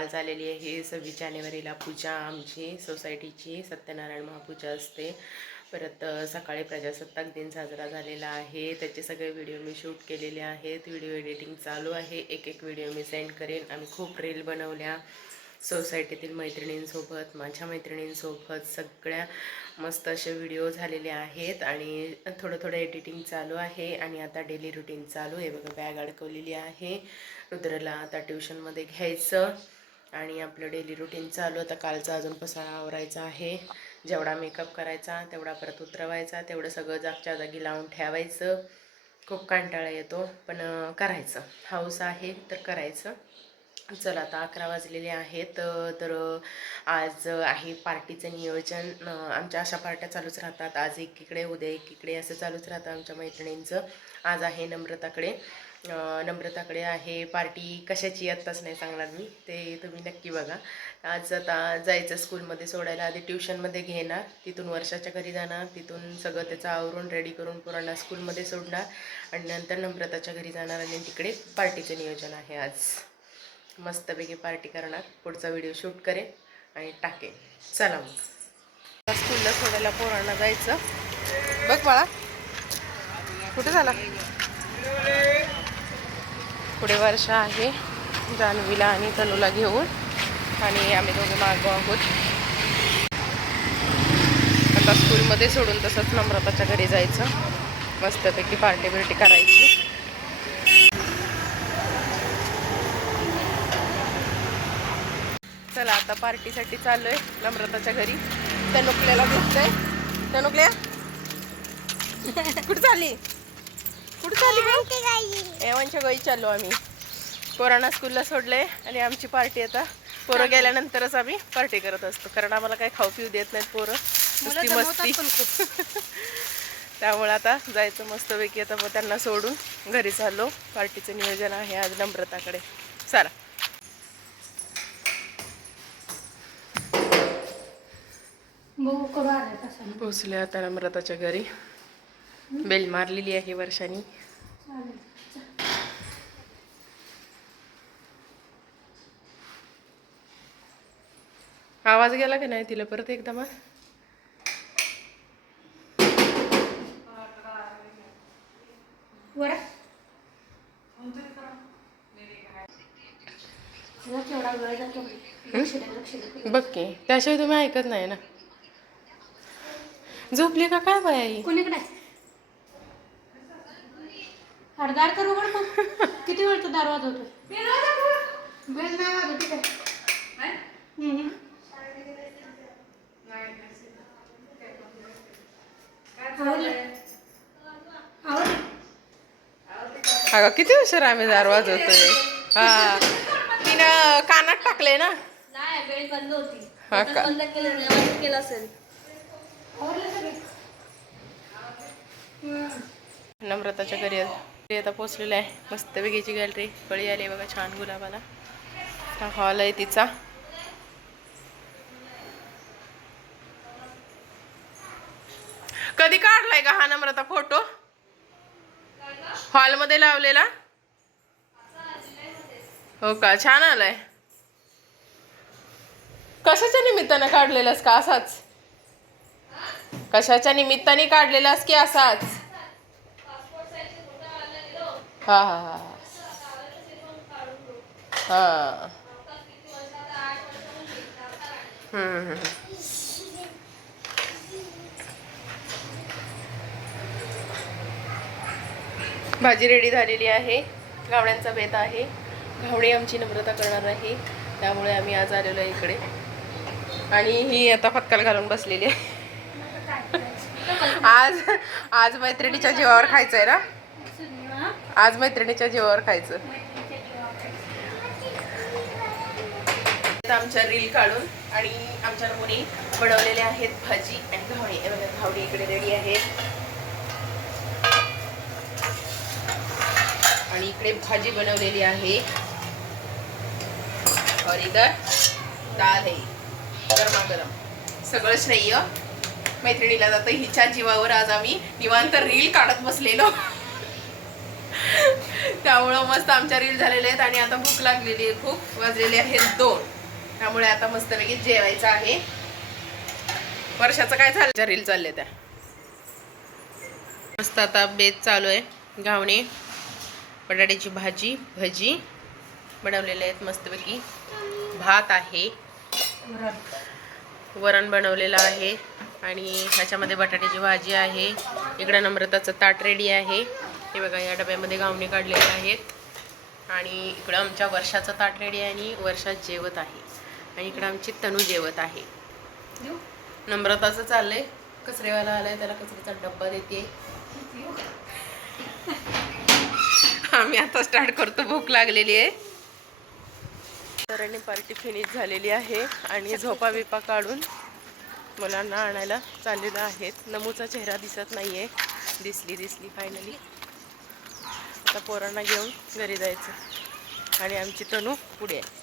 काल झालेली आहे 26 जानेवारीला पूजा आमची सोसायटीची सत्यनारायण महापूजा असते. परत सकाळी प्रजासत्ताक दिन साजरा झालेला आहे. त्याचे सगळे व्हिडिओ मी शूट केलेले आहेत. व्हिडिओ एडिटिंग चालू आहे. एक व्हिडिओ मी सेंड करेन. आम्ही खूप रील बनवल्या सोसायटीतील मैत्रिणींसोबत, माझ्या मैत्रिणींसोबत सगळ्या मस्त असे व्हिडिओ झालेले आहेत. आणि थोडं एडिटिंग चालू आहे. आणि आता डेली रुटीन चालू आहे. बघा बॅग अडकवलेली आहे. रुद्रला आता ट्युशनमध्ये घ्यायचं आणि आपलं डेली रुटीन चालू. आता कालचा अजून पसारा आवरायचा आहे. जेवढा मेकअप करायचा तेवढा परत उतरवायचा, तेवढं सगळं जागच्या जागी लावून ठेवायचं. खूप कंटाळा येतो पण करायचं, हौस आहे तर करायचं. चला आता 11 वाजलेले आहेत. तर आज आहे पार्टीचं नियोजन. आमच्या अशा पार्ट्या चालूच राहतात. आज एकीकडे उद्या एकीकडे असं चालूच राहतं आमच्या मैत्रिणींचं. आज आहे नम्रताकडे आहे पार्टी. कशाची आत्ताच नाही सांगणार मी, ते तुम्ही नक्की बघा. आज आता जायचं स्कूलमध्ये सोडायला. आधी ट्युशनमध्ये घेणार, तिथून वर्षाच्या घरी जाणार, तिथून सगळं त्याचं आवरून रेडी करून पोरांना स्कूलमध्ये सोडणार आणि नंतर नम्रताच्या घरी जाणार आणि तिकडे पार्टीचं नियोजन आहे. आज मस्तपैकी पार्टी करणार. पुढचा व्हिडिओ शूट करेन आणि टाकेन. चला मग स्कूलला सोडायला पोरांना जायचं. बघ बाळा कुठे झाला. पुढे वर्षा आहे जान्हवीला आणि तनूला घेऊन आणि आम्ही दोघे मागो आहोत. आता स्कूलमध्ये सोडून तसंच नम्रताच्या घरी जायचं. मस्तपैकी पार्टी बिर्टी करायची. चला आता पार्टीसाठी चाललोय नम्रताच्या घरी. तनुकल्याला भेटतोय. तनुकल्या कुठं चालली एवांच्या गावी चाललो आम्ही. पोरांना स्कूलला सोडलंय आणि आमची पार्टी आता पोरं गेल्यानंतरच आम्ही पार्टी करत असतो, कारण आम्हाला काही खाऊ पिऊ देत नाहीत पोरं, नुसती मस्ती. त्यामुळे आता जायचं मस्तपैकी. आता मग त्यांना सोडून घरी चाललो. पार्टीचं नियोजन आहे आज नम्रताकडे. चला पोचले आता नम्रताच्या घरी. बेल मारलेली आहे वर्षानी. आवाज गेला की नाही तिला परत एकदा मग. बघ की त्याशिवाय तुम्ही ऐकत नाही ना. झोपली का काय बाई. कोणीकडे हरदार करू पण मग किती वेळ तो दरवाजा होतो. बेल नाही वाजत ठीक आहे. अगं किती उशीर आम्ही दार वाजवतोय. हा तिनं कानात टाकले ना. नाही बेल बंद होती. हा का बंद केलं असेल. नम्रताच्या घरी आता पोचलेलं आहे. मस्त वेगळीची गॅलरी कळी आली बघा छान गुलाबाला. हा हॉल आहे तिचा. कधी काढलाय का हा नम्रता फोटो हॉलमध्ये लावलेला. हो का छान आलाय. कशाच्या निमित्तानं काढलेलास का असाच. कशाच्या निमित्ताने काढलेलास की असाच. हा हा हा हा भाजी रेडी झालेली आहे. घावण्यांचा बेत आहे. घावणी आमची नम्रता करणार आहे, त्यामुळे आम्ही आज आलेलो आहे इकडे. आणि ही आता फटकाल घालून बसलेली आहे. आज मैत्रिणीच्या जीवावर खायचं आहे ना. आज मैत्रिणीच्या जीवावर खायचं. आमच्या रील काढून आणि आमच्या मुली बनवलेल्या आहेत भाजी आणि घावणी. घावणी इकडे रेडी आहे आणि इकडे भाजी बनवलेली आहे और इधर दाल आहे गरमागरम. सगळं श्रेय मैत्रिणीला जातं. हिच्या जीवावर आज आम्ही निवांत रील काढत बसलेलो. त्यामुळं मस्त आमच्या रील झालेल्या आहेत आणि आता भूक लागलेली आहे खूप. वाजलेले आहेत 2. त्यामुळे आता मस्तपैकी जेवायचं आहे. वर्षाचं काय झालं रील चालले त्या मस्त. आता बेत चालू आहे. घावणे बटाट्याची भाजी भजी बनवलेले आहेत मस्तपैकी. भात आहे, वरण बनवलेलं आहे आणि ह्याच्यामध्ये बटाट्याची भाजी आहे. इकडं नम्रताचं ताट रेडी आहे. हे बघा या डब्यामध्ये घावणे काढलेले आहेत आणि इकडं आमच्या वर्षाचं ताट रेडी आहे आणि वर्षा जेवत आहे आणि इकडं आमची तनू जेवत आहे. नम्रताचं चाललंय, कचरेवाला आलाय त्याला कचऱ्याचा डब्बा देते. आम्ही आता स्टार्ट करतो, भूक लागलेली आहे. सरांनी पार्टी फिनिश झालेली आहे आणि झोपा बिपा काढून मुलांना आणायला चाललेलं आहेत. नमूचा चेहरा दिसत नाहीये. दिसली फायनली. आता पोरांना घेऊन घरी जायचं आणि आमची तनू पुढे आहे.